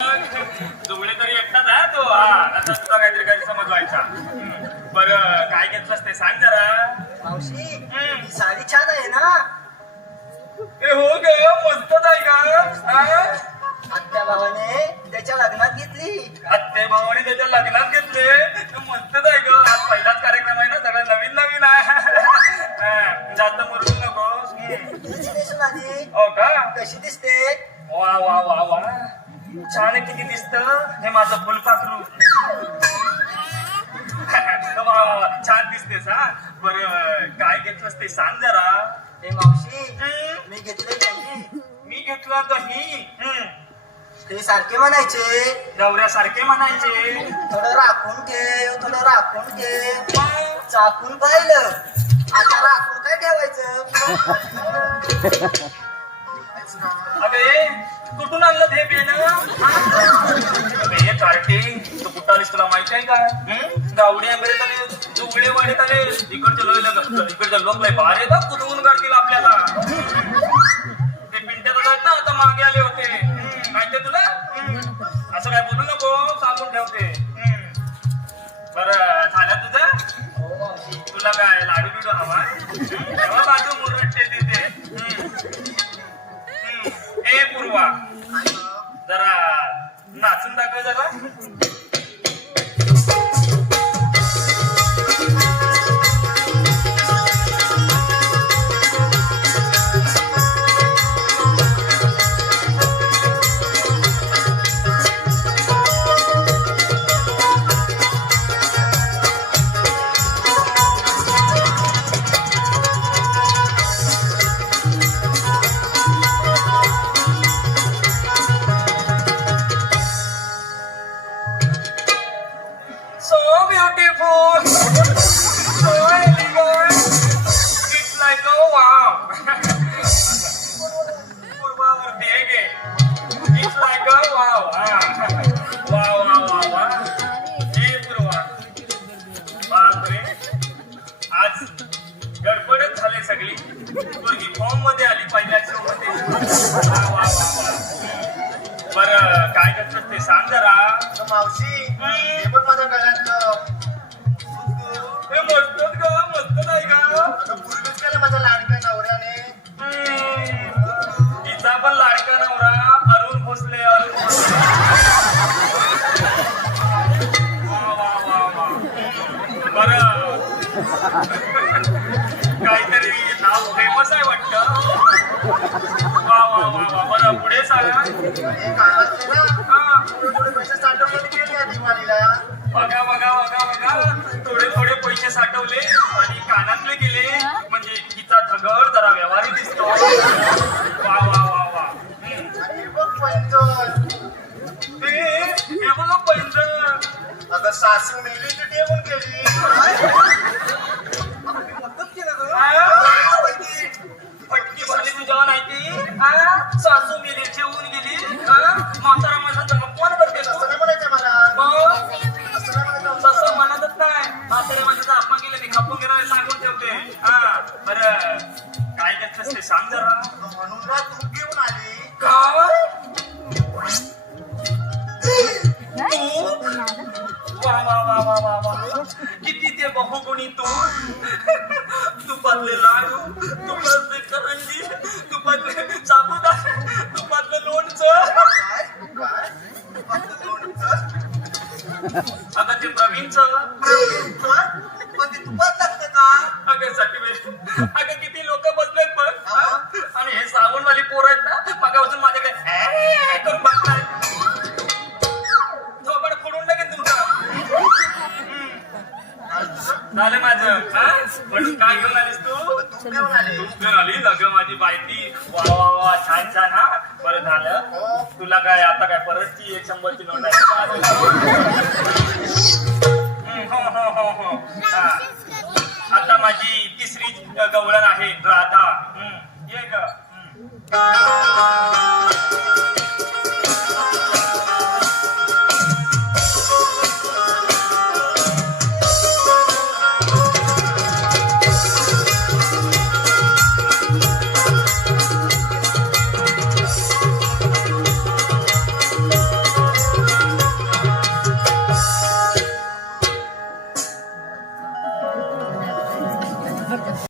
जुगडे तरी एकटाच आहे तो. आता तुला काहीतरी गैरसमज व्हायचा. बरं काय घेतलंस ते सांग जरा. मावशी ही साडी छान आहे ना. ए हो ग मस्तच आहे का. आत्या भावाने त्याच्या लग्नात घेतली. आत्ते भावाने त्याच्या लग्नात घेतले. मस्तच आहे ग. आज पहिलाच कार्यक्रम आहे ना, सगळं नवीन नवीन आहे. जास्त मुरगू नकोस. तीच दिसून आली. हो का. कशी दिसते. वा वा वा वा छान किती दिसत हे माझं फुलपाखरू. वा वा वा छान दिसतेस. हा बरं काय घेतलंस ते सांग जरा. ए मावशी मी घेतले दही. मी घेतलं दही. ते सारखे म्हणायचे. नवऱ्यासारखे म्हणायचे. थोडं राखून ठेव, थोडं राखून ठेव. चाकून पाहिलं आता राखून काय ठेवायचं. अबे कुठून आणलं हे पेन. अबे कार्टे तू कुठं आलीस तुला माहिती आहे का. गावडे आंबेत आले, जुगडे वाढत आले. इकडचे लोक लय बाहेर येतात कुठून काढतील आपल्याला. ते पिंट्याचं जात ना आता मागे आले होते. माहितीये तुला. असं काय बोलू नको सांगून ठेवते. बरं झालं तुझं. तुला काय लाडू बिडू हवा. तेव्हा बाजू मुरवटते तिथे. ए पूर्वा जरा नाचून दाखव जरा. बरं काय करतात ते सांग जरा. मावशी हे पण माझ्या गळ्यातलं. हे मस्तच ग मस्तच आहे का. पूर्वीच केलं माझ्या लाडक्या नवऱ्याने. तिचा पण लाडका नवरा अरुण भोसले. अरुण भोसले. वा वा वा वा. बरं काहीतरी नाव फेमस आहे वाटतं. वा वा वा वा. बरं पुढे सांगा. पैसे साठवले गेले या दिवाळीला. बघा बघा बघा बघा थोडे थोडे पैसे साठवले आणि कानातले गेले म्हणजे तिचा धगड जरा व्यवहारी दिसतो. वा वा वा वा. हे बघ पैंजण. हे बघ पैंजण. अगं सासू मेली ती ठेवून गेली. फटकी भरली तुझ्यावर नाही ती. सासू मेली ठेवून गेली. म्हातारा माणसाचा अपमान करते तू. तसं म्हणतच नाही. म्हाताऱ्या माणसाचा अपमान केला मी खपून घेणार सांगून ठेवते. बरं काय घेतलंस ते सांग जरा. म्हणून ना तूप घेऊन आली. काय वा वा वा वा वा वा. किती ते बहुगुणी तू. तुपातले लाडू, तुपातले करंजी, तुपातले साबुदाणा, तुपातलं लोणचं. अगं ते प्रवीणचं. पण ते तुपात लागतं का. अगं साठी अगं किती लोक बसलेत बघ. आणि हे साबणवाली पोर आहेत ना मगापासून माझ्याकडे करून बघताय. थोबड फोडून टाकेन तुमचा. झालं माझं. म्हणून काय घेऊन आलीस तू. तूप घेऊन आली. तू घेऊन आली अगं माझी बायती. वा वा वा छान छान. हा बरं झालं. तुला काय आता काय परतची 100ची नोट आहे. हो हो हो हो. आता माझी तिसरी गवळण आहे राधा. ये ग. बरं